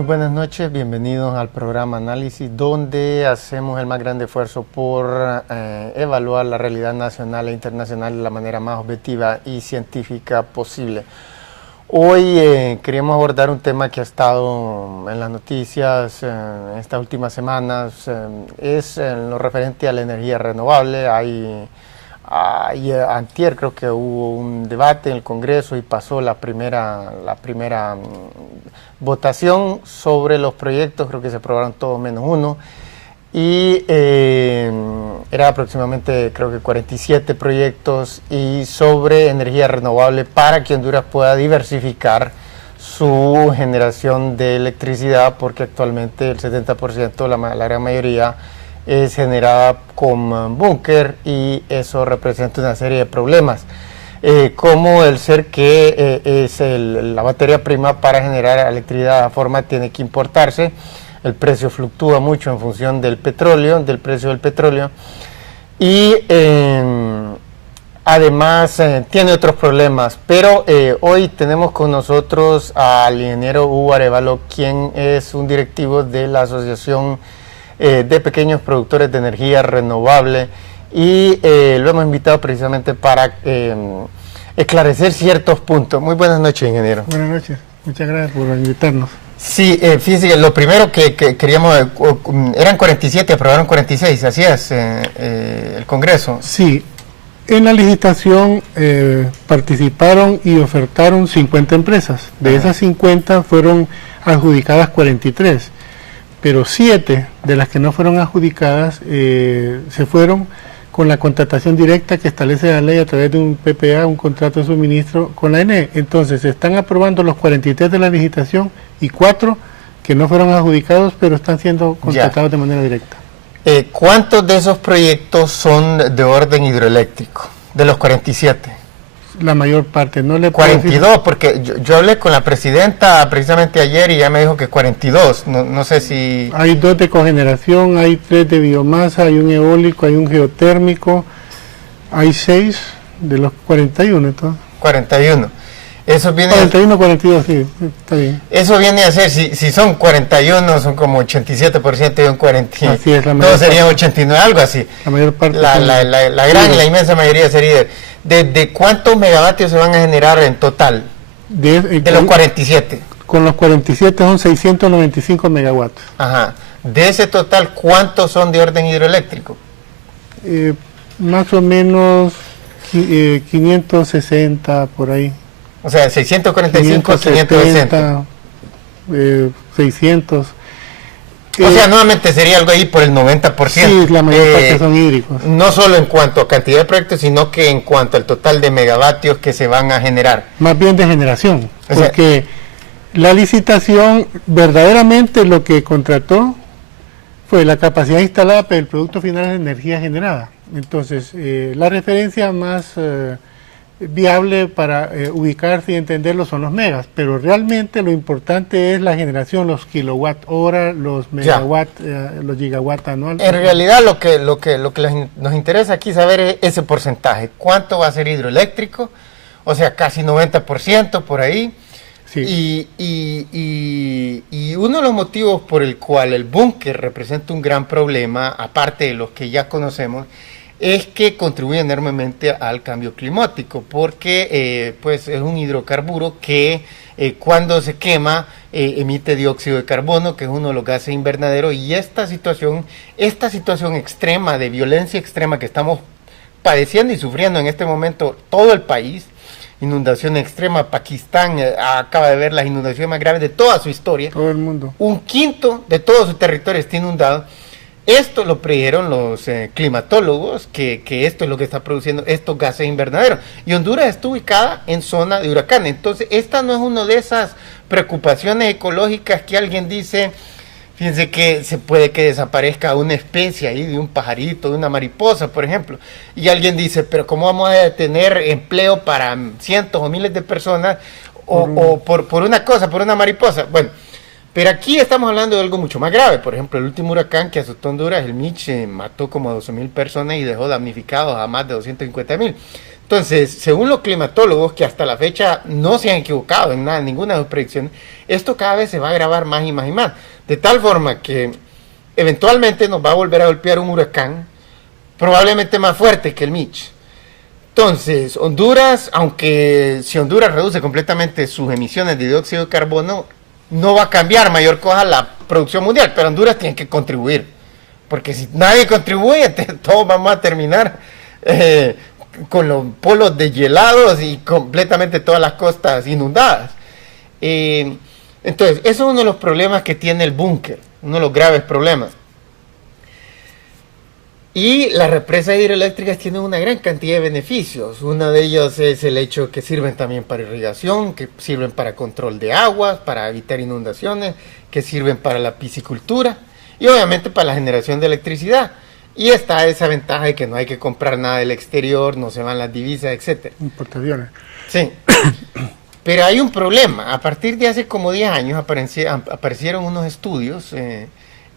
Muy buenas noches, bienvenidos al programa Análisis, donde hacemos el más grande esfuerzo por evaluar la realidad nacional e internacional de la manera más objetiva y científica posible. Hoy queríamos abordar un tema que ha estado en las noticias en estas últimas semanas, es en lo referente a la energía renovable. Antier creo que hubo un debate en el Congreso y pasó la primera votación sobre los proyectos, creo que se aprobaron todos menos uno, y era aproximadamente creo que 47 proyectos y sobre energía renovable para que Honduras pueda diversificar su generación de electricidad, porque actualmente el 70%, la gran mayoría, es generada con búnker, y eso representa una serie de problemas, como el ser que la materia prima para generar electricidad de la forma tiene que importarse. El precio fluctúa mucho en función del petróleo, del precio del petróleo, y además tiene otros problemas. Pero hoy tenemos con nosotros al ingeniero Hugo Arévalo, quien es un directivo de la Asociación de Pequeños Productores de Energía Renovable, y lo hemos invitado precisamente para esclarecer ciertos puntos. Muy buenas noches, ingeniero. Buenas noches, muchas gracias por invitarnos. Sí, fíjese, lo primero que queríamos, eran 47, aprobaron 46, así es, el Congreso. Sí, en la licitación participaron y ofertaron 50 empresas. De esas 50 fueron adjudicadas 43, pero 7 de las que no fueron adjudicadas se fueron con la contratación directa que establece la ley a través de un PPA, un contrato de suministro con la ENE. Entonces se están aprobando los 43 de la licitación y 4 que no fueron adjudicados, pero están siendo contratados de manera directa. ¿Cuántos de esos proyectos son de orden hidroeléctrico, de los 47? La mayor parte, no le 42, porque yo hablé con la presidenta precisamente ayer y ya me dijo que 42, no sé si... Hay 2 de cogeneración, hay 3 de biomasa, hay un eólico, hay un geotérmico, hay 6 de los 41, entonces. 41. Eso viene 41, 42, sí, está bien. Eso viene a ser, si son 41, son como 87% de un 40. Así es, la mayor parte. Serían 89, algo así. La mayor parte. La gran y la inmensa mayoría sería... ¿De cuántos megavatios se van a generar en total? De los 47. Con los 47 son 695 megawatts. Ajá. De ese total, ¿cuántos son de orden hidroeléctrico? Más o menos 560 por ahí. O sea, 645, 560. 600. O sea, nuevamente sería algo ahí por el 90%. Sí, la mayor parte son hídricos. No solo en cuanto a cantidad de proyectos, sino que en cuanto al total de megavatios que se van a generar. Más bien de generación, porque la licitación verdaderamente lo que contrató fue la capacidad instalada, pero el producto final es energía generada. Entonces, la referencia más viable para ubicarse y entenderlo son los megas, pero realmente lo importante es la generación, los kilowatt hora, los megawatt, los gigawatt anual. En realidad lo que nos interesa aquí saber es ese porcentaje, cuánto va a ser hidroeléctrico, o sea, casi 90% por ahí. Sí. Y uno de los motivos por el cual el búnker representa un gran problema, aparte de los que ya conocemos, es que contribuye enormemente al cambio climático, porque pues es un hidrocarburo que cuando se quema emite dióxido de carbono, que es uno de los gases invernaderos, y esta situación extrema, de violencia extrema que estamos padeciendo y sufriendo en este momento todo el país, inundación extrema, Pakistán acaba de ver las inundaciones más graves de toda su historia, todo el mundo, 1/5 de todo su territorio está inundado. Esto lo predijeron los climatólogos, que esto es lo que está produciendo estos gases invernaderos. Y Honduras está ubicada en zona de huracán. Entonces, esta no es una de esas preocupaciones ecológicas que alguien dice, fíjense que se puede que desaparezca una especie ahí, de un pajarito, de una mariposa, por ejemplo. Y alguien dice, pero ¿cómo vamos a tener empleo para cientos o miles de personas por una cosa, por una mariposa? Bueno, pero aquí estamos hablando de algo mucho más grave. Por ejemplo, el último huracán que azotó Honduras, el Mitch, mató como a 12,000 personas y dejó damnificados a más de 250,000. Entonces, según los climatólogos, que hasta la fecha no se han equivocado en nada, ninguna de sus predicciones, esto cada vez se va a agravar más y más y más. De tal forma que eventualmente nos va a volver a golpear un huracán, probablemente más fuerte que el Mitch. Entonces, Honduras, aunque si Honduras reduce completamente sus emisiones de dióxido de carbono, no va a cambiar mayor cosa la producción mundial, pero Honduras tiene que contribuir. Porque si nadie contribuye, todos vamos a terminar con los polos deshelados y completamente todas las costas inundadas. Entonces, eso es uno de los problemas que tiene el búnker, uno de los graves problemas. Y las represas hidroeléctricas tienen una gran cantidad de beneficios. Uno de ellos es el hecho que sirven también para irrigación, que sirven para control de aguas, para evitar inundaciones, que sirven para la piscicultura y obviamente para la generación de electricidad. Y está esa ventaja de que no hay que comprar nada del exterior, no se van las divisas, etcétera. Importaciones. Sí. Pero hay un problema. A partir de hace como 10 años aparecieron unos estudios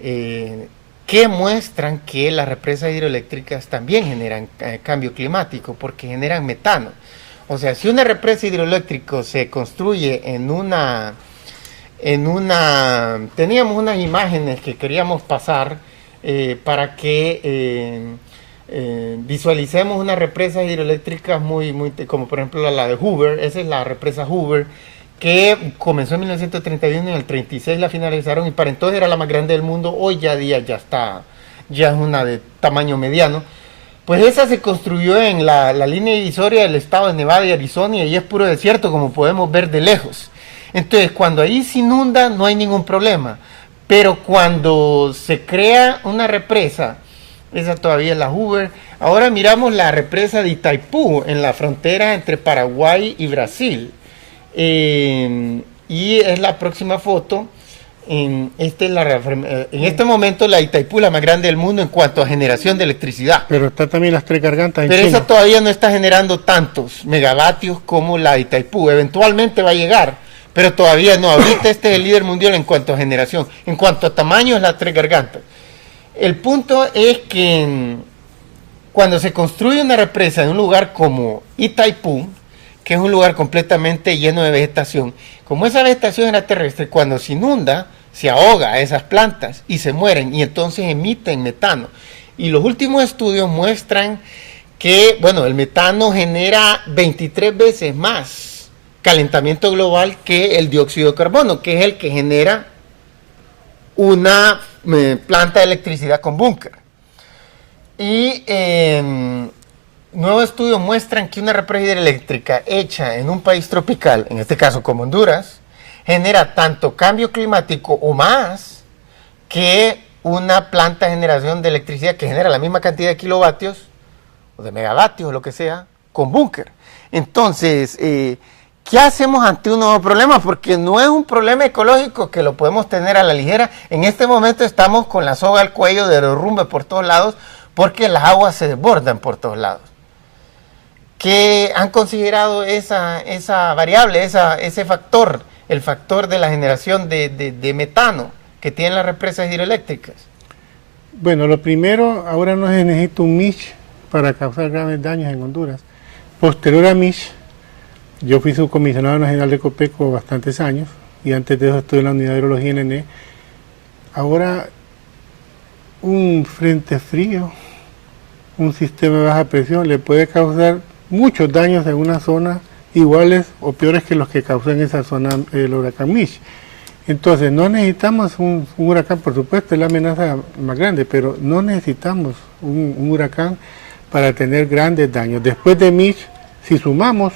que muestran que las represas hidroeléctricas también generan cambio climático porque generan metano. O sea, si una represa hidroeléctrica se construye teníamos unas imágenes que queríamos pasar para que visualicemos unas represas hidroeléctricas como por ejemplo la de Hoover. Esa es la represa Hoover, que comenzó en 1931 y en el 36 la finalizaron, y para entonces era la más grande del mundo. Hoy ya es una de tamaño mediano. Pues esa se construyó en la línea divisoria del estado de Nevada y Arizona, y ahí es puro desierto, como podemos ver de lejos. Entonces, cuando ahí se inunda, no hay ningún problema. Pero cuando se crea una represa, esa todavía es la Hoover. Ahora miramos la represa de Itaipú, en la frontera entre Paraguay y Brasil. Y es la próxima foto. En este momento la Itaipú es la más grande del mundo en cuanto a generación de electricidad. Pero está también las Tres Gargantas en Pero China. esa todavía no está generando tantos megavatios como la Itaipú. Eventualmente va a llegar, pero todavía no. Ahorita este es el líder mundial en cuanto a generación. En cuanto a tamaño es la Tres Gargantas. El punto es que cuando se construye una represa en un lugar como Itaipú, que es un lugar completamente lleno de vegetación, como esa vegetación era terrestre, cuando se inunda, se ahoga a esas plantas y se mueren, y entonces emiten metano. Y los últimos estudios muestran que, bueno, el metano genera 23 veces más calentamiento global que el dióxido de carbono, que es el que genera una planta de electricidad con búnker. Y nuevos estudios muestran que una represa hidroeléctrica hecha en un país tropical, en este caso como Honduras, genera tanto cambio climático o más que una planta de generación de electricidad que genera la misma cantidad de kilovatios o de megavatios o lo que sea con búnker. Entonces, ¿qué hacemos ante un nuevo problema? Porque no es un problema ecológico que lo podemos tener a la ligera. En este momento estamos con la soga al cuello de derrumbe por todos lados porque las aguas se desbordan por todos lados. ¿Qué han considerado esa variable, ese factor, el factor de la generación de metano que tienen las represas hidroeléctricas? Bueno, lo primero, ahora no se necesita un Mitch para causar graves daños en Honduras. Posterior a Mitch, yo fui subcomisionado nacional de Copeco bastantes años, y antes de eso estuve en la unidad de hidrología NN. Ahora, un frente frío, un sistema de baja presión, le puede causar muchos daños en una zona iguales o peores que los que causó en esa zona el huracán Mitch. Entonces, no necesitamos un huracán, por supuesto, es la amenaza más grande, pero no necesitamos un huracán para tener grandes daños. Después de Mitch, si sumamos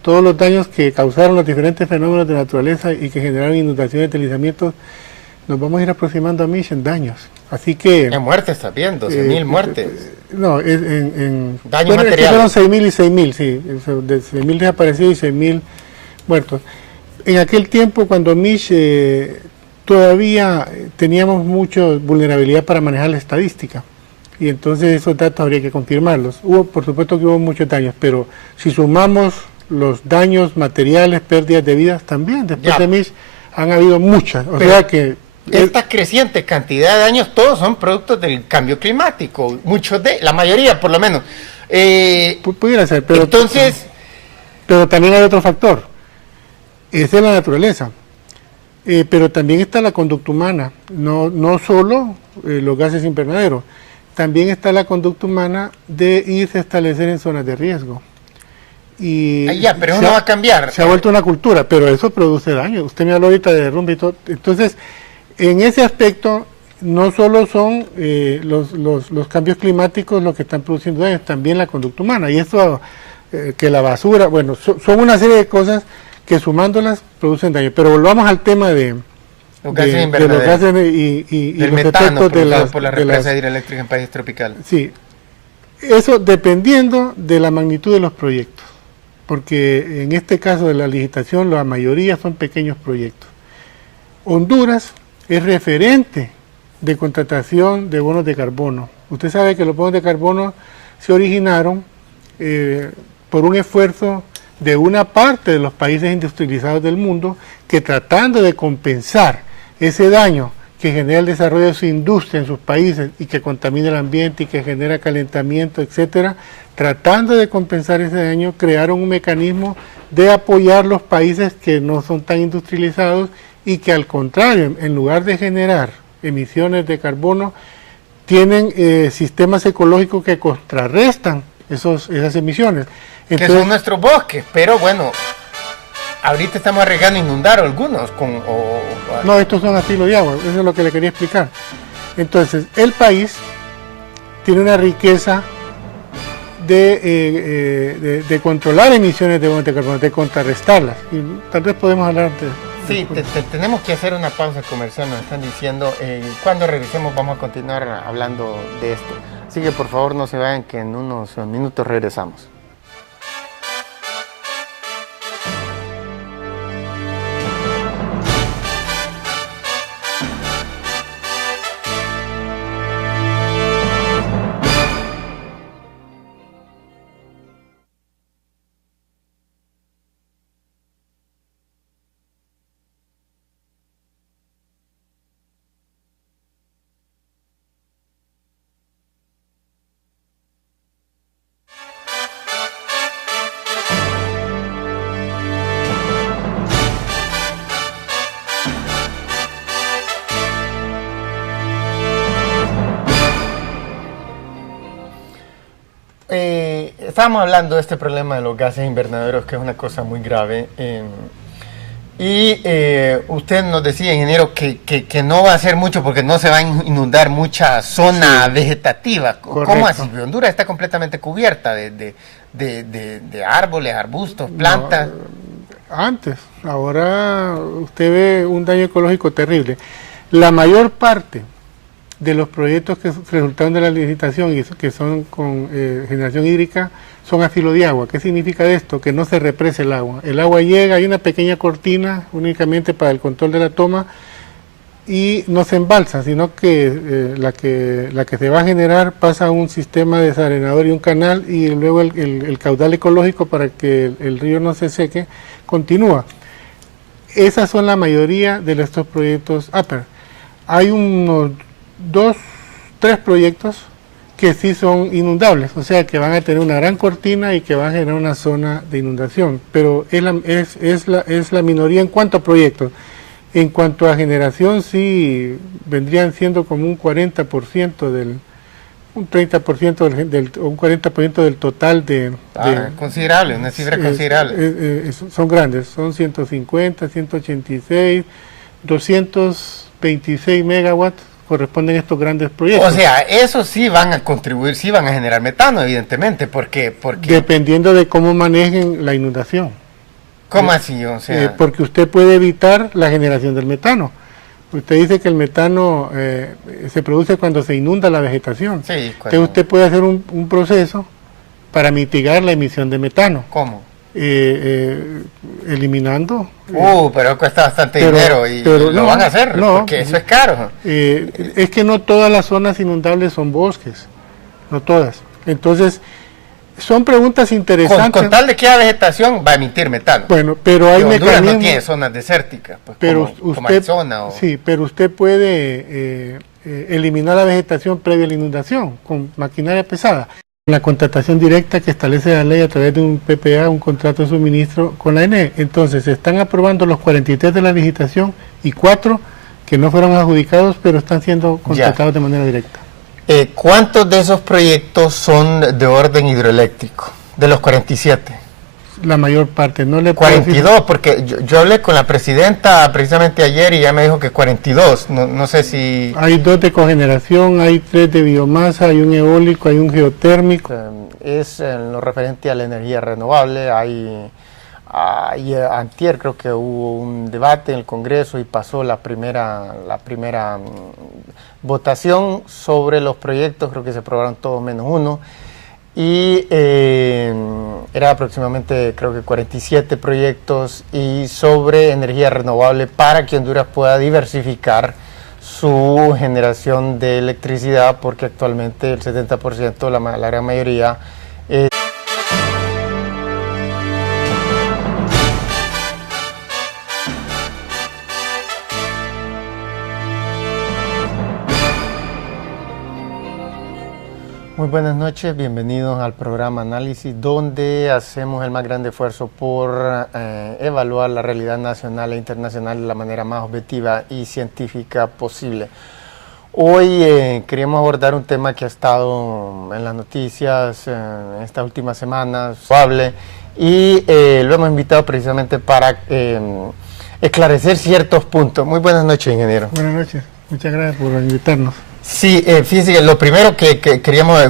todos los daños que causaron los diferentes fenómenos de naturaleza y que generaron inundaciones, deslizamientos, nos vamos a ir aproximando a Mitch en daños. Así que... En muertes también, 12.000 muertes. No, en daños Fueron materiales. 6.000 y 6.000, sí. De 6.000 desaparecidos y 6.000 muertos. En aquel tiempo, cuando Mitch todavía teníamos mucha vulnerabilidad para manejar la estadística. Y entonces esos datos habría que confirmarlos. Por supuesto que hubo muchos daños, pero si sumamos los daños materiales, pérdidas de vidas, también después de Mitch han habido muchas. O sea que... Esta creciente cantidad de daños, todos son productos del cambio climático, la mayoría por lo menos. Pudiera ser, pero entonces... Pero también hay otro factor. Esa es la naturaleza. Pero también está la conducta humana. No solo los gases invernaderos. También está la conducta humana de irse a establecer en zonas de riesgo. Y pero eso no va a cambiar. Se ha vuelto una cultura, pero eso produce daño. Usted me habló ahorita de derrumbe y todo. Entonces, en ese aspecto, no solo son los cambios climáticos los que están produciendo daño, también la conducta humana. Y eso... que la basura, bueno, son una serie de cosas que sumándolas producen daño. Pero volvamos al tema de los gases invernaderos, de los gases y del los metano efectos por la represa hidroeléctrica en países tropicales. Sí, eso dependiendo de la magnitud de los proyectos, porque en este caso de la licitación la mayoría son pequeños proyectos. Honduras es referente de contratación de bonos de carbono. Usted sabe que los bonos de carbono se originaron por un esfuerzo de una parte de los países industrializados del mundo que, tratando de compensar ese daño que genera el desarrollo de su industria en sus países y que contamina el ambiente y que genera calentamiento, etcétera, tratando de compensar ese daño, crearon un mecanismo de apoyar los países que no son tan industrializados y que, al contrario, en lugar de generar emisiones de carbono, tienen sistemas ecológicos que contrarrestan esas emisiones. Entonces, que son nuestros bosques, pero bueno, ahorita estamos arriesgando a inundar algunos. No, estos son asilo de agua, eso es lo que le quería explicar. Entonces, el país tiene una riqueza de controlar emisiones de bonos de carbono, de contrarrestarlas. Y tal vez podemos hablar de... Sí, tenemos que hacer una pausa comercial, nos están diciendo. Cuando regresemos vamos a continuar hablando de esto. Así que por favor no se vayan, que en unos minutos regresamos. Estábamos hablando de este problema de los gases invernaderos, que es una cosa muy grave. Usted nos decía, ingeniero, que no va a hacer mucho porque no se va a inundar mucha zona vegetativa. Correcto. ¿Cómo así? Honduras está completamente cubierta de árboles, arbustos, plantas. No, antes, ahora usted ve un daño ecológico terrible. La mayor parte de los proyectos que resultaron de la licitación y que son con generación hídrica son a filo de agua. ¿Qué significa esto? Que no se represa el agua. El agua llega, hay una pequeña cortina únicamente para el control de la toma y no se embalsa, sino que la que se va a generar pasa a un sistema desarenador y un canal, y luego el caudal ecológico, para que el río no se seque, continúa. Esas son la mayoría de estos proyectos APER. Hay unos 3 proyectos que sí son inundables, o sea que van a tener una gran cortina y que van a generar una zona de inundación, pero es la minoría en cuanto a proyectos. En cuanto a generación, sí vendrían siendo como un 40% un 30% o un 40% del total considerable, una cifra considerable. Son grandes, son 150, 186, 226 megawatts corresponden a estos grandes proyectos. O sea, eso sí van a contribuir, sí van a generar metano, evidentemente, porque dependiendo de cómo manejen la inundación. ¿Cómo así? O sea, porque usted puede evitar la generación del metano. Usted dice que el metano se produce cuando se inunda la vegetación. Sí, entonces usted puede hacer un proceso para mitigar la emisión de metano. ¿Cómo? Eliminando. Pero cuesta bastante dinero y lo van a hacer, porque eso es caro. Es que no todas las zonas inundables son bosques, no todas. Entonces, son preguntas interesantes. Con tal de que haya vegetación, va a emitir metano. Bueno, pero hay mecanismos. No tiene zonas desérticas, pues, pero como Arizona o... Sí, pero usted puede eliminar la vegetación previa a la inundación con maquinaria pesada. La contratación directa que establece la ley a través de un PPA, un contrato de suministro con la ENE. Entonces se están aprobando los 43 de la licitación y 4 que no fueron adjudicados pero están siendo contratados de manera directa. ¿Cuántos de esos proyectos son de orden hidroeléctrico, de los 47? La mayor parte, no le 42, porque yo hablé con la presidenta precisamente ayer y ya me dijo que 42, no sé si... Hay 2 de cogeneración, hay 3 de biomasa, hay un eólico, hay un geotérmico. Es en lo referente a la energía renovable, antier creo que hubo un debate en el Congreso y pasó la primera votación sobre los proyectos, creo que se aprobaron todos menos uno. Y era aproximadamente, creo que 47 proyectos y sobre energía renovable para que Honduras pueda diversificar su generación de electricidad, porque actualmente el 70%, la gran mayoría, Muy buenas noches, bienvenidos al programa Análisis, donde hacemos el más grande esfuerzo por evaluar la realidad nacional e internacional de la manera más objetiva y científica posible. Hoy queríamos abordar un tema que ha estado en las noticias en estas últimas semanas, y lo hemos invitado precisamente para esclarecer ciertos puntos. Muy buenas noches, ingeniero. Buenas noches, muchas gracias por invitarnos. Sí, fíjese, lo primero que queríamos,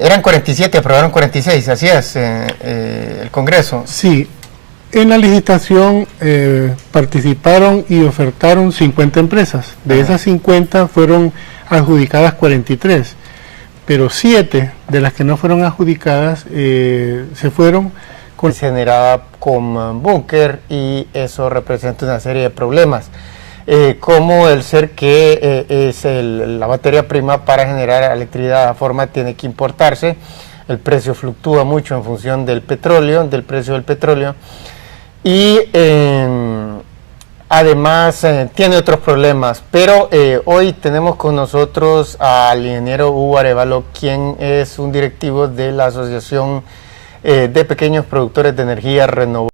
eran 47, aprobaron 46, así es, el Congreso. Sí, en la licitación participaron y ofertaron 50 empresas. De esas 50 fueron adjudicadas 43, pero 7 de las que no fueron adjudicadas se fueron generada con búnker, y eso representa una serie de problemas. Como el ser que es la materia prima para generar electricidad de la forma tiene que importarse, el precio fluctúa mucho en función del petróleo, del precio del petróleo, y además tiene otros problemas. Pero hoy tenemos con nosotros al ingeniero Hugo Arevalo, quien es un directivo de la Asociación de Pequeños Productores de Energía Renovable.